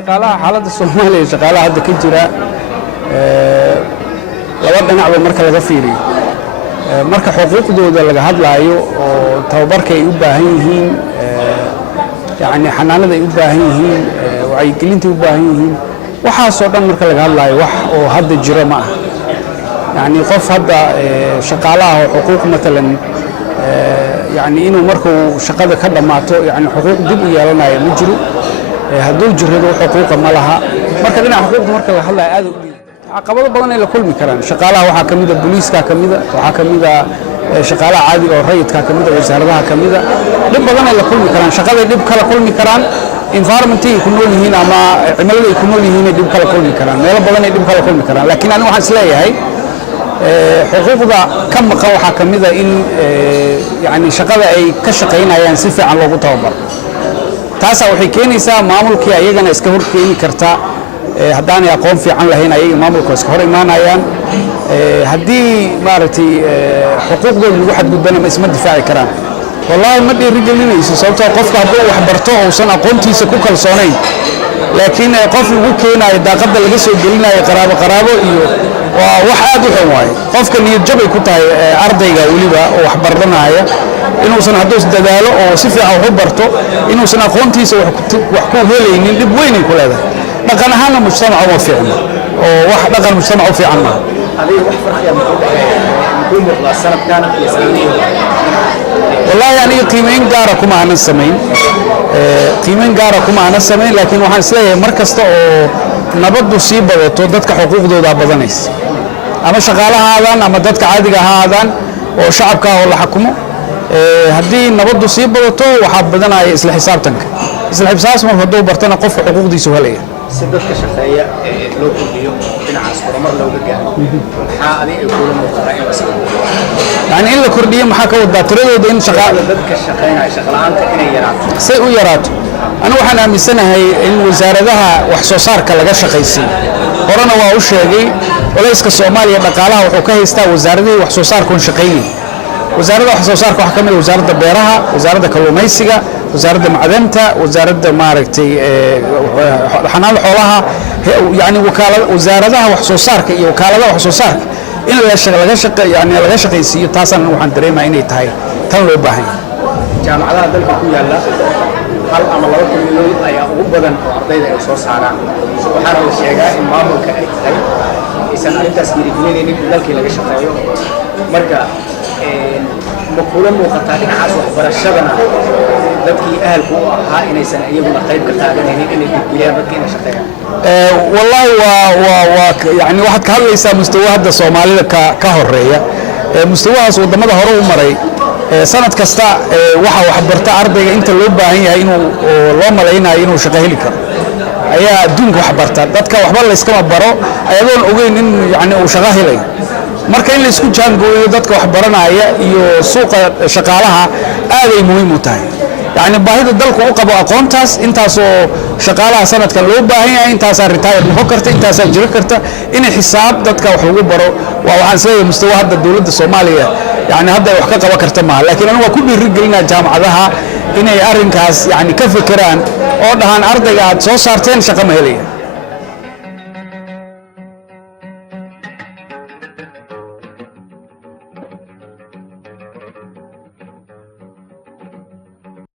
shaqaalaha xaaladda Soomaaliya shaqaalaha hadda ka jira laba dhinacba marka laga fiiriyo marka xuquuqdooda laga hadlaayo oo tababarka ay u baahan yihiin yani xanaanada ay u baahan yihiin wacyigelinta ay u baahan yihiin waxaasoo dhan marka laga hadlaayo wax oo hadda jira ma aha yani qof hadda shaqaalaha xuquuq matalan yani inuu markuu shaqada ka dhamaato yani xuquuq dib u yeelanayo ma jiro hadduu jirado xuquuqa ma laha marka dhinaca xuquuqda marka laga hadlaayo aad u caqabado badan ay la kulmi karaan shaqaalaha waxaa ka mid ah booliiska ka mid ah waxaa ka mid ah shaqaalaha caadiga oo rayidka ka mid ah wasaaradaha ka mid ah dib badan ay la kulmi karaan shaqada dib kala kulmi karaan environment ay ku nool yihiin ama cimilada ay ku nool yihiin dib kala kulmi karaan meelo badan ay dib kala kulmi karaan laakiin anigu waxaan isleeyahay xuquuqda ka maqan waxaa ka mid ah in yani shaqada ay ka shaqaynayaan si fiican loogu tababaro taasa waxay keenaysaa maamulkii ayagana iska hor keeni kartaa haddaanay aqoon fiican lahayn ayaga maamulka iska hor imaanayaan haddii maaragtay xuquuqdooda lagu xadgudbana ma isma difaaci karaan wallahi ma dhiirigelinayso sababtoo qofka hadduu wax barto uusan aqoontiisa ku kalsoonayn laakiin qof lagu keenayo daaqadda laga soo gelinayo qaraabo iyo waa wax aad u xun waaye qofka niyad jab ay ku tahay ardayga weliba oo wax baranaya inuusan hadduu dadaalo oo si fiican wax u barto inuusan aqoontiisa wax ku helaynin dhib weyn ay ku leedahay dhaqan ahaanna mujtamaca uma fiicna oo wax dhaqan mujtamaca u fiican maaha adiga wax farqiya muxuu muuqdaa sanadkan iyo sanadihii wallahi aniga qiimeyn gaara kuma aanan samayn laakiin waxaan isleeyahay mar kasta oo nabaddu sii badato dadka xuquuqdooda badanaysa ama shaqaalaha aadaan ama dadka caadiga ha aadaan oo shacabka oo la xukumo haddii nabaddu sii badato waxaa badanaya isla xisaabtanka hadduu bartana qofka xuquuqdiisu helaya si dadka shaqeeya loo kordhiyo dhinacaas horumar looga gaaro maxaa adiga kula muuqataa in la sameeyo yani in la kordhiyo maxaa ka wadaa tiradooda in dadka shaqeynaya shaqo la'aanta inay yaraato say u yaraato anigu waxaan aaminsanahay in wasaaradaha wax soo saarka laga shaqaysiiyo horena waa u sheegay culayska Soomaaliya dhaqaalaha wuxuu ka haystaa wasaaradihii wax soo saarka oo shaqeynaya wasaaradda wax soo saarka waxa ka mid ah wasaaradda beeraha wasaaradda kalluumaysiga wasaaradda macdanta wasaaradda maaragtay xanaanada xoolaha yani wasaaradaha wax soo saarka iyo wakaaladaha wax soo saarka in laga shaqaysiiyo taasaan waxaan dareemaa inay tahay tan loo baahan yahay jaamacadaha dalka ku yaala hal ama laba kuliyadood ayaa ugu badan oo ardayda ay soo saaraan waxaana la sheegaa in maamulka ay tahay aysan arrintaas dhiirigelinaynin in dalkii laga shaqeeyo marka ma kula muuqataa dhinacaas waxbarashadana dadkii ahalku u ahaa inaysan iyaguna qayb ka qaadanaynin inay dhiirgeliyaan dadka inay shaqeeyaan wallahi yani waxaad ka hadlaysaa mustawa hadda Soomaalida ka horeeya mustawahaas wadamada hore u maray sanad kasta waxa wax barta ardayga inta loo baahan yahay inuu loo malaynayo inuu shaqo heli karo ayaa adduunka wax barta dadka waxba la iskama baro ayadoon ogeyn in yani uu shaqo helayo marka in la isku jaangooyo dadka wax baranaya iyo suuqa shaqaalaha aad ay muhiim u tahay yani baahida dalku u qabo aqoontaas intaasoo shaqaalaha sanadkan loo baahan yahay intaasaa retire noqon karta intaasaa jiri karta in xisaab dadka wax lagu baro waa waxaan isleeyahay mustawa hadda dowladda Soomaaliya yani hadda wax ka qaban karta maaha laakiin anigu waa ku dhiirigelinaa jaamacadaha inay arrinkaas yani ka fikiraan oo dhahaan ardayga aad soo saarteen shaqo ma helaya